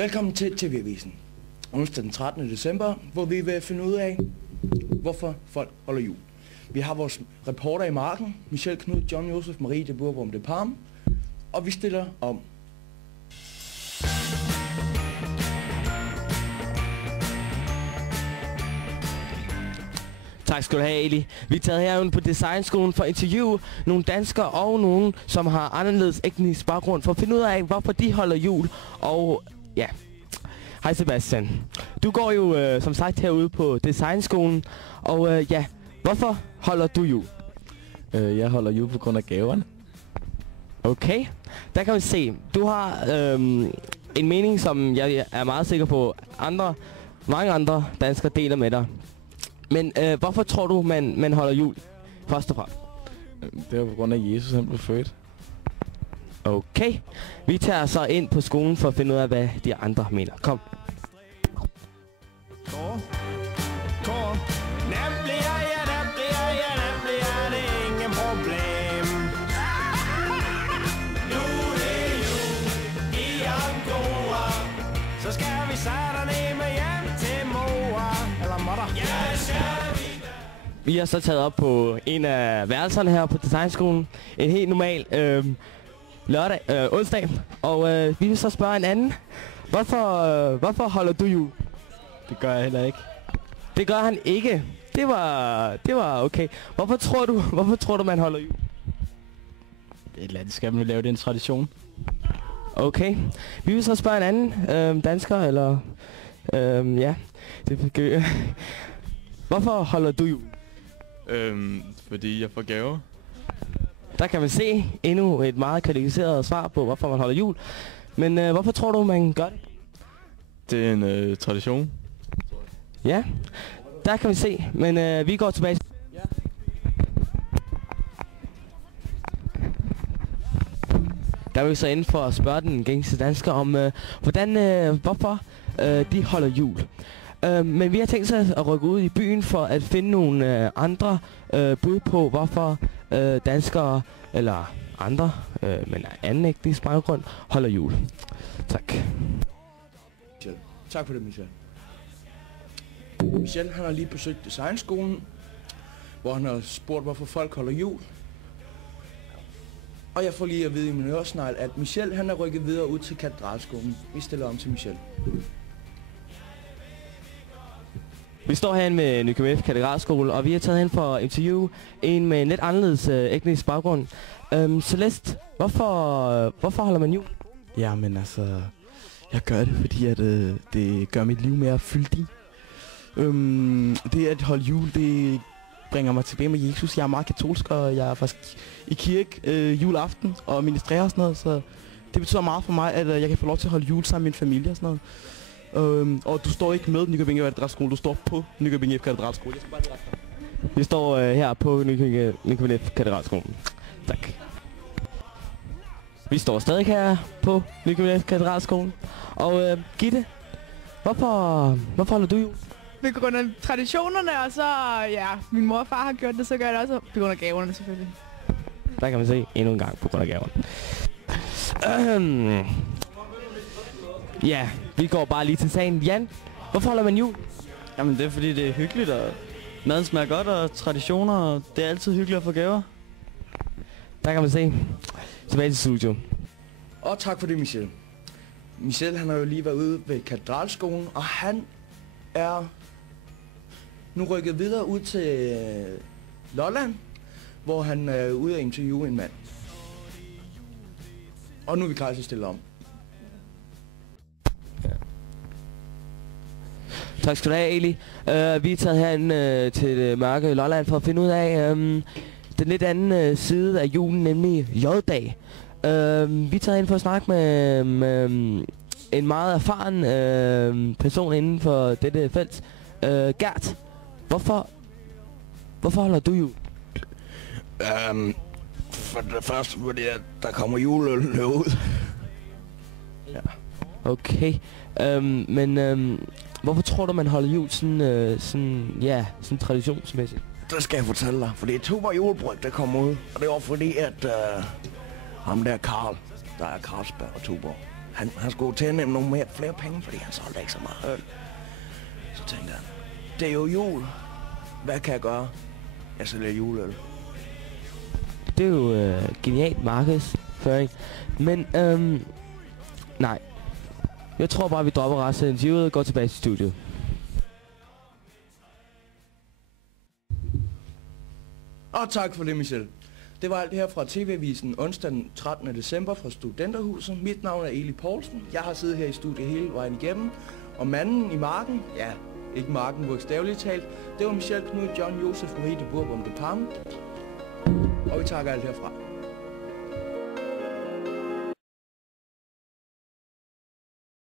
Velkommen til TV-avisen. Onsdag den 13. december, hvor vi vil finde ud af, hvorfor folk holder jul. Vi har vores reporter i marken, Michelle Knud, John Josef, Marie de Bourboum de Parme, og vi stiller om. Tak skal du have, Eli. Vi er taget herud på Designskolen for at interviewe nogle danskere og nogen, som har anderledes etnisk baggrund, for at finde ud af, hvorfor de holder jul. Og ja, hej Sebastian. Du går jo som sagt herude på Designskolen, og ja, hvorfor holder du jul? Jeg holder jul på grund af gaverne. Okay, der kan vi se. Du har en mening, som jeg er meget sikker på, mange andre danskere deler med dig. Men hvorfor tror du, man holder jul, først og fremmest? Det er på grund af, at Jesus han blev født. Okay, vi tager så ind på skolen for at finde ud af, hvad de andre mener. Kom. Så skal vi sætte ned med hjem til mor eller mutter. Vi har så taget op på en af værelserne her på Designskolen. En helt normal onsdag. Og vi vil så spørge en anden. Hvorfor holder du jul? Det gør jeg heller ikke. Det gør han ikke. Det var okay. Hvorfor tror du, man holder jul? Et eller andet skal man jo lave, det en tradition. Okay. Vi vil så spørge en anden dansker, eller... ja. Hvorfor holder du jul? Fordi jeg får gaver. Der kan man se endnu et meget kvalificeret svar på, hvorfor man holder jul. Men hvorfor tror du, man gør det? Det er en tradition. Ja, der kan vi se. Men vi går tilbage. Ja. Der er vi så inde for at spørge den gængse dansker om, hvorfor de holder jul. Men vi har tænkt sig at rykke ud i byen for at finde nogle andre bud på, hvorfor danskere eller andre, men anden etnisk baggrund, holder jul. Tak. Tak for det, Michelle. Michelle han har lige besøgt Designskolen, hvor han har spurgt, hvorfor folk holder jul. Og jeg får lige at vide i min øresnegl, at Michelle han er rykket videre ud til Katedralskolen. Vi stiller om til Michelle. Vi står herinde med Nykøbing F. Katedralskole, og vi har taget hen for at interviewe en med en lidt anderledes etnisk baggrund. Celeste, hvorfor holder man jul? Jamen altså, jeg gør det, fordi at, det gør mit liv mere fyldigt. Det at holde jul, det bringer mig tilbage med Jesus. Jeg er meget katolsk, og jeg er faktisk i kirke juleaften og ministrerer og sådan noget, så det betyder meget for mig, at jeg kan få lov til at holde jul sammen med min familie og sådan noget. Og du står ikke med Nykøbing F. Katedralskole, du står på Nykøbing F. Katedralskole. Jeg skal bare lige rette dig. Vi står her på Nykøbing F. Katedralskolen. Tak. Vi står stadig her på Nykøbing F. Katedralskolen. Og Gitte, hvorfor holder du jul? På grund af traditionerne, og så, ja, min mor og far har gjort det, så gør jeg det også på grund af gaverne selvfølgelig. Der kan man se endnu en gang på grund af gaverne. Ja, vi går bare lige til sagen. Jan, hvorfor holder man jul? Jamen det er fordi det er hyggeligt, og maden smager godt, og traditioner, og det er altid hyggeligt at få gaver. Der kan man se. Tilbage til studio. Og tak for det, Michelle. Michelle han har jo lige været ude ved Katedralskolen, og han er nu rykket videre ud til Lolland, hvor han er ude at interviewe en mand. Og nu er vi klar til at stille om. Tak skal du have, Eli. Vi er taget herinde til det mørke Lolland for at finde ud af den lidt anden side af julen, nemlig J-dag. Vi er taget ind for at snakke med en meget erfaren person inden for dette felt. Gert, hvorfor holder du jul? For det første, fordi der kommer juleøl ud. Ja. Okay. Men hvorfor tror du, man holder jul sådan traditionsmæssigt? Det skal jeg fortælle dig, fordi Tuborg julebryg, der kom ud. Og det var fordi, at ham der Karl, der er Carlsberg og Tuborg, Han skulle til at nemme nogle flere penge, fordi han solgte ikke så meget øl. Så tænkte han, det er jo jul. Hvad kan jeg gøre? Jeg sælger juleøl. Det er jo genialt markedsføring. Men, nej. Jeg tror bare, vi dropper resten af interviewet og går tilbage til studiet. Og tak for det, Michel. Det var alt det her fra TV-avisen onsdag den 13. december fra Studenterhuset. Mit navn er Eli Poulsen. Jeg har siddet her i studiet hele vejen igennem. Og manden i marken, ja, ikke marken bogstaveligt talt, det var Michel Knud John Josef Marie de Bourbon de Parme. Og vi takker alt herfra.